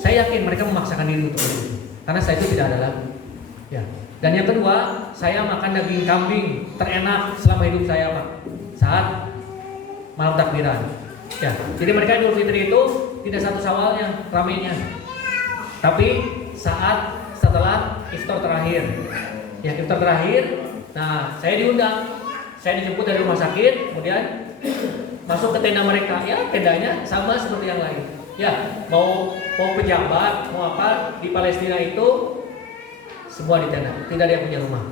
Saya yakin mereka memaksakan diri untuk itu, karena saya itu tidak ada lagi. Ya. Dan yang kedua, saya makan daging kambing terenak selama hidup saya, Pak. Saat malam takbiran. Ya. Jadi mereka Idul Fitri itu tidak satu Syawalnya ramenya, tapi saat setelah iftar terakhir. Ya, iftar terakhir. Nah, saya diundang. Saya dijemput dari rumah sakit, kemudian masuk ke tenda mereka. Ya, tendanya sama seperti yang lain. Ya, mau pejabat, mau apa di Palestina itu semua di tenda. Tidak ada yang punya rumah.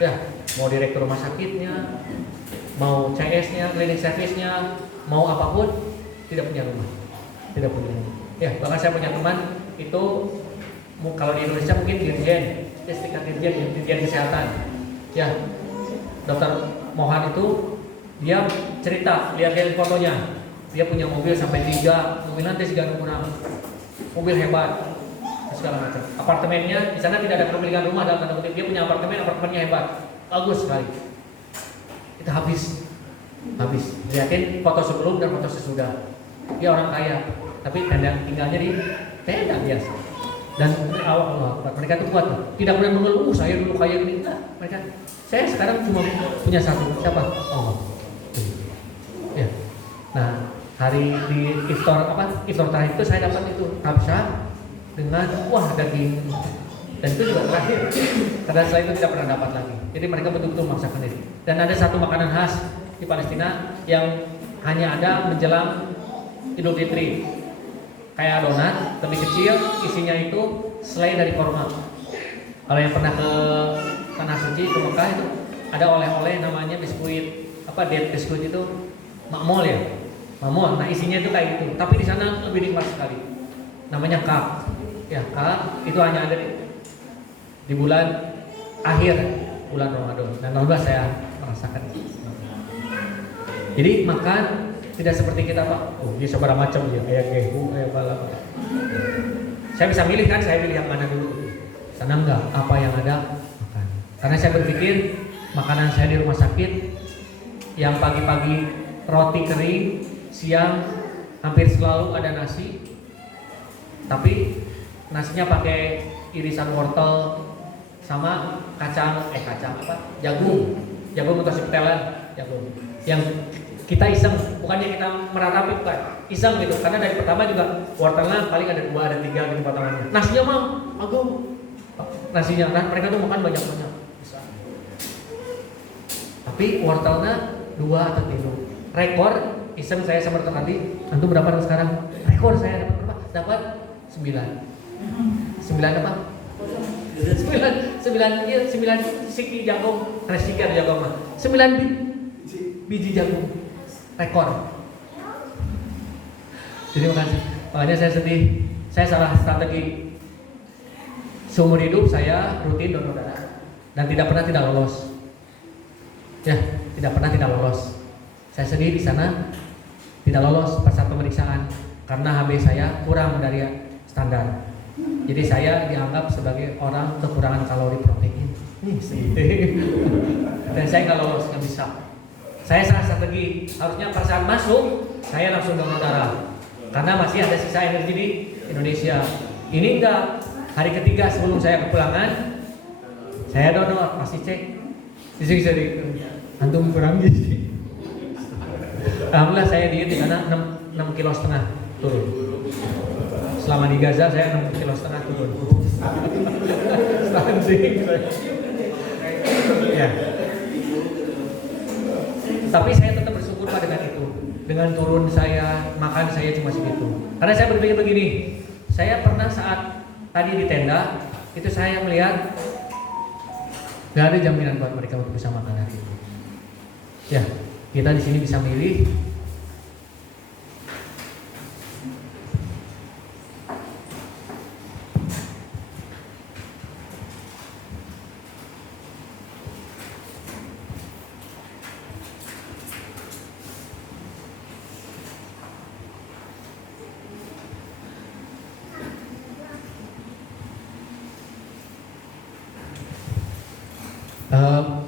Ya, mau direktur rumah sakitnya, mau CS-nya, cleaning service-nya, mau apapun tidak punya rumah. Tidak punya rumah. Ya, bahkan saya punya teman itu kalau di Indonesia mungkin dirjen, tingkat dirjen kesehatan. Ya, Dokter Mohan itu dia cerita, lihat fotonya. Dia punya mobil sampai 3, mobil nanti 3 kurang, mobil hebat, segala macam. Apartemennya di sana tidak ada kepemilikan rumah dalam tanda kutip. Dia punya apartemennya hebat, bagus sekali. Itu habis. Lihatin foto sebelum dan foto sesudah. Dia orang kaya, tapi tinggalnya di tenda biasa. Dan Allah, mereka tuh kuat, tidak pernah mengeluh. Saya dulu kaya gini, enggak. Saya sekarang cuma punya satu, siapa? Allah. Ya. Nah, hari di iftar terakhir itu saya dapat itu kabsa dengan daging, dan itu juga terakhir. Karena setelah itu tidak pernah dapat lagi. Jadi mereka betul-betul memaksakan diri. Dan ada satu makanan khas di Palestina yang hanya ada menjelang Idul Fitri. Kayak donat, lebih kecil, isinya itu selai dari korma. Kalau yang pernah ke Tanah Suci, ke Mekah itu ada oleh-oleh namanya biskuit, date biskuit itu makmol ya. Mamon, nah isinya itu kayak gitu. Tapi di sana lebih nikmat sekali. Namanya kak. Ya, kak itu hanya ada di bulan akhir bulan Ramadan. Dan alhamdulillah saya merasakan itu. Jadi makan tidak seperti kita, Pak. Dia seberapa macam ya, kayak gehu, kayak bala. Saya bisa milih kan, saya pilih yang mana dulu. Sana enggak, apa yang ada makan. Karena saya berpikir makanan saya di rumah sakit yang pagi-pagi roti kering, siang hampir selalu ada nasi, tapi nasinya pakai irisan wortel sama jagung atau sepetelan jagung. Yang kita iseng, bukannya kita meratapi, bukan iseng gitu. Karena dari pertama juga wortelnya paling ada 2, ada 3 gitu potongannya. Nasinya mah agung, nasinya kan mereka tuh makan banyak-banyak. Tapi wortelnya 2 atau 3. Rekor iseng saya sama teman tadi, antum berapa sekarang? Rekor saya dapat berapa? Dapat 9. 9 apa? 9 siki jagung, resiki ada jagung mah. 9 biji jagung. Rekor. Jadi makasih. Makanya saya sedih. Saya salah strategi. Seumur hidup saya rutin donor darah dan tidak pernah tidak lolos. Ya, tidak pernah tidak lolos. Saya sedih di sana tidak lolos pas saat pemeriksaan karena HB saya kurang dari standar. Jadi saya dianggap sebagai orang kekurangan kalori protein. Dan saya nggak lolos, nggak bisa. Saya salah strategi, harusnya pada saat masuk saya langsung donor darah karena masih ada sisa energi di Indonesia. Ini enggak, hari ketiga sebelum saya kepulangan saya donor, masih cek di antum kurang gizi. Alhamdulillah saya diet di sana 6,5 kilo turun. Selama di Gaza saya 6,5 kilo turun. Stunting. Ya. Tapi saya tetap bersyukur dengan itu. Dengan turun saya, makan saya cuma segitu. Karena saya berpikir begini, saya pernah saat tadi di tenda itu saya melihat gak ada jaminan buat mereka untuk bisa makan hari ini. Ya, kita di sini bisa milih.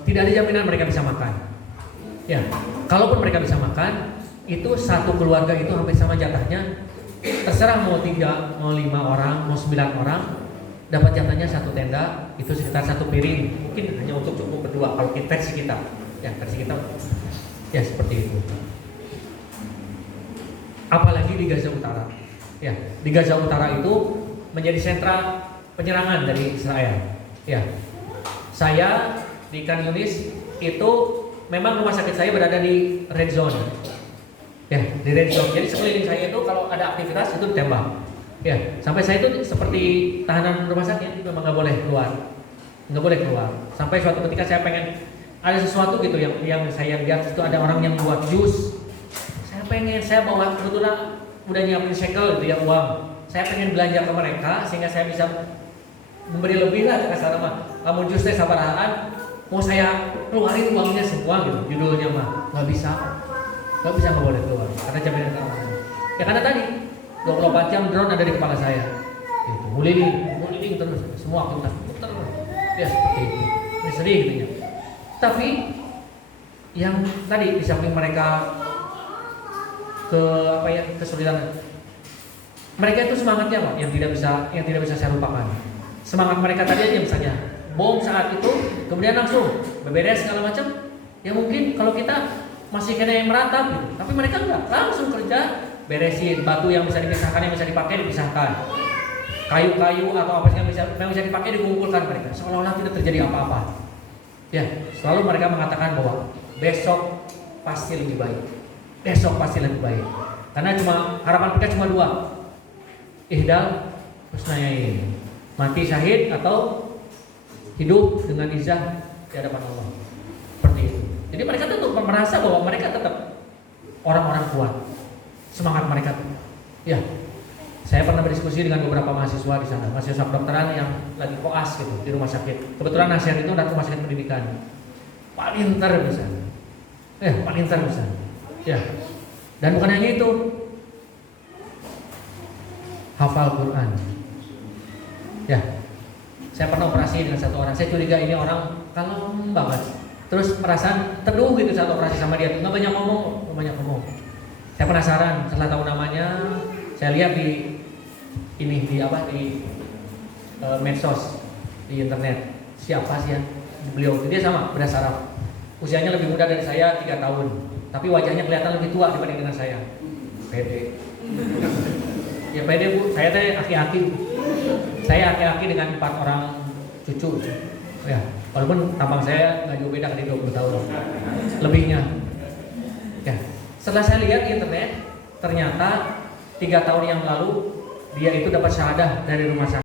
Tidak ada jaminan mereka bisa makan. Ya, kalaupun mereka bisa makan, itu satu keluarga itu hampir sama jatahnya terserah mau 3, mau 5 orang, mau 9 orang, dapat jatahnya satu tenda, itu sekitar 1 piring, mungkin hanya untuk cukup berdua kalau versi kita, ya versi kita, ya seperti itu. Apalagi di Gaza Utara, ya di Gaza Utara itu menjadi sentra penyerangan dari Israel, ya. Saya di Khan Yunis itu memang rumah sakit saya berada di red zone, ya di red zone. Jadi sekeliling saya itu kalau ada aktivitas itu ditembak. Ya, sampai saya itu seperti tahanan rumah sakit, memang nggak boleh keluar. Sampai suatu ketika saya pengen ada sesuatu gitu yang saya lihat itu ada orang yang buat jus. Saya bawa kebetulan udah nyiapin shekel gitu ya, uang. Saya pengen belanja ke mereka sehingga saya bisa memberi lebih lah ke kasar mah. Kamu jus teh sabarahaan, mau saya keluarin uangnya semua gitu. Judulnya mah nggak nggak boleh keluar karena jaminan keamanan. Ya karena tadi 24 jam drone ada di kepala saya. Gitu. Muliling terus, semua aktivitas putar. Ya seperti itu. Ini sedih gitu ya. Tapi yang tadi di samping mereka kesulitan, mereka itu semangatnya Pak yang tidak bisa saya lupakan. Semangat mereka tadi aja misalnya bom saat itu, kemudian langsung beberes segala macam. Ya mungkin kalau kita masih kena yang meratap gitu, tapi mereka enggak, langsung kerja. Beresin batu yang bisa dipisahkan, yang bisa dipakai dipisahkan, kayu-kayu atau apa yang bisa dipakai dikumpulkan mereka, seolah-olah tidak terjadi apa-apa. Ya, selalu mereka mengatakan bahwa besok pasti lebih baik, karena harapan mereka cuma 2, ihdal husnayain, mati syahid atau hidup dengan izah di hadapan Allah. Seperti itu. Jadi mereka tetap merasa bahwa mereka tetap orang-orang kuat. Semangat mereka, ya. Saya pernah berdiskusi dengan beberapa mahasiswa di sana, mahasiswa kedokteran yang lagi koas gitu di rumah sakit. Kebetulan nasihat itu adalah rumah sakit pendidikan, paling bisa, ya. Dan bukan hanya itu, hafal Quran, ya. Saya pernah operasi dengan satu orang, saya curiga ini orang kalem banget, terus perasaan teduh gitu saat operasi sama dia, nggak banyak ngomong. Saya penasaran, setelah tahu namanya, saya lihat di medsos, di internet, siapa sih ya beliau. Dia sama, beras Arab, usianya lebih muda dari saya 3 tahun, tapi wajahnya kelihatan lebih tua dibanding dengan saya. Pede, ya pede Bu, saya teh aki-aki dengan 4 orang cucu, ya. Walaupun tampang saya nggak jauh beda kali 20 tahun lebihnya, ya. Setelah saya lihat di internet, ternyata 3 tahun yang lalu dia itu dapat syahadah dari rumah sakit.